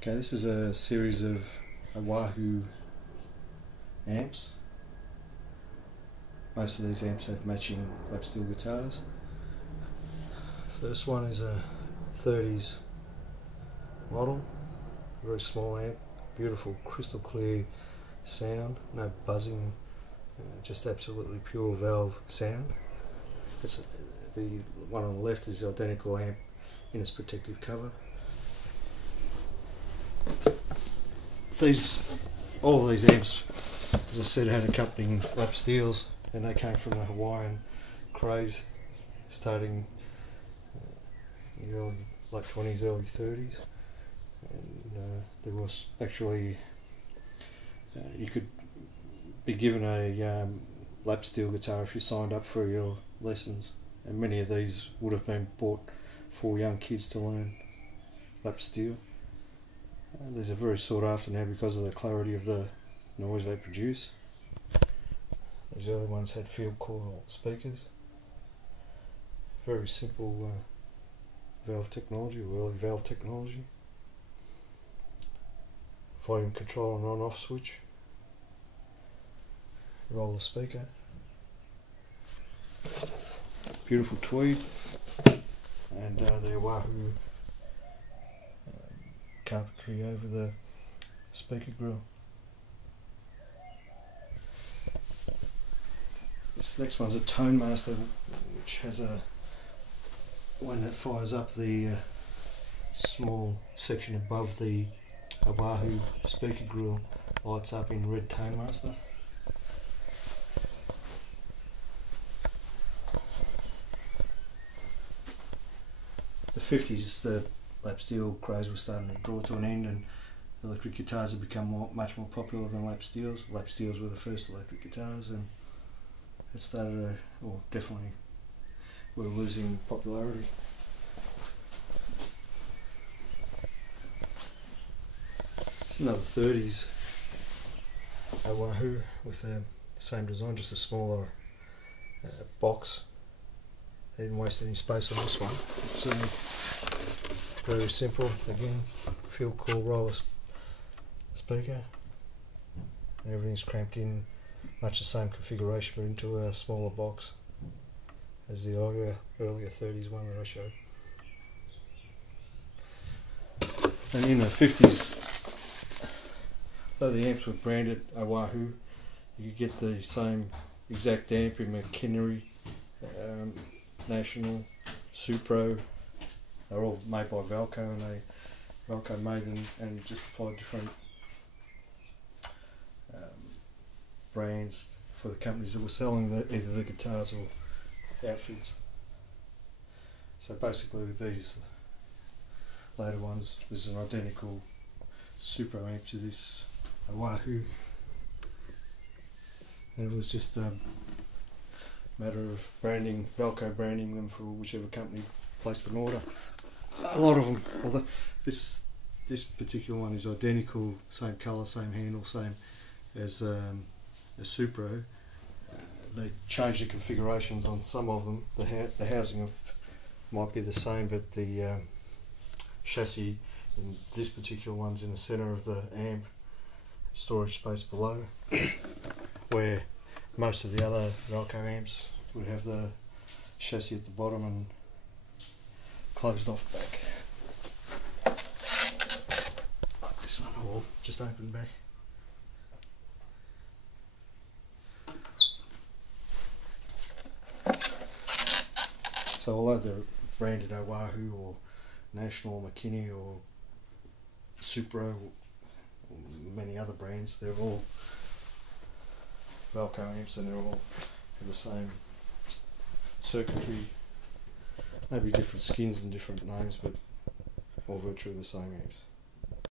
Okay, this is a series of Oahu amps. Most of these amps have matching lap steel guitars. First one is a 30s model, very small amp, beautiful crystal clear sound, no buzzing, just absolutely pure valve sound. The one on the left is the identical amp in its protective cover. All of these amps, as I said, had accompanying lap steels, and they came from the Hawaiian craze starting in the early late 20s, early 30s, and there was actually you could be given a lap steel guitar if you signed up for your lessons, and many of these would have been bought for young kids to learn lap steel. These are very sought after now because of the clarity of the noise they produce. These early ones had field coil speakers. Very simple valve technology, or early valve technology. Volume control and on-off switch. Roller speaker. Beautiful tweed. And the Oahu carpentry over the speaker grill. This next one's a Tone Master, which has a, when it fires up, the small section above the Oahu speaker grill lights up in red Tone Master. The 50s, the lap steel craze was starting to draw to an end, and electric guitars had become much more popular than lap steels. Lap steels were the first electric guitars, and it started or definitely were losing popularity. It's another 30s Oahu with the same design, just a smaller box. They didn't waste any space on this one. It's very simple. Again, field coil roller speaker, and everything's cramped in much the same configuration, but into a smaller box as the earlier 30s one that I showed. And in the 50s, though the amps were branded Oahu, you could get the same exact amp in McKinney, National, Supro. They're all made by Valco, and Valco made them and just applied different brands for the companies that were selling either the guitars or outfits. So basically with these later ones, there's an identical Supro amp to this Oahu, and it was just a matter of branding, Valco branding them for whichever company placed an order. A lot of them, although this particular one is identical, same colour, same handle, same as a Supro. They changed the configurations on some of them. The housing might be the same, but the chassis in this particular one's in the centre of the amp, storage space below, where most of the other Valco amps would have the chassis at the bottom and closed off back. Like this one, or just open back. So although they're branded Oahu or National or McKinney or Supro or many other brands, they're all Valco amps, and they're all have the same circuitry, maybe different skins and different names, but all virtually the same amps.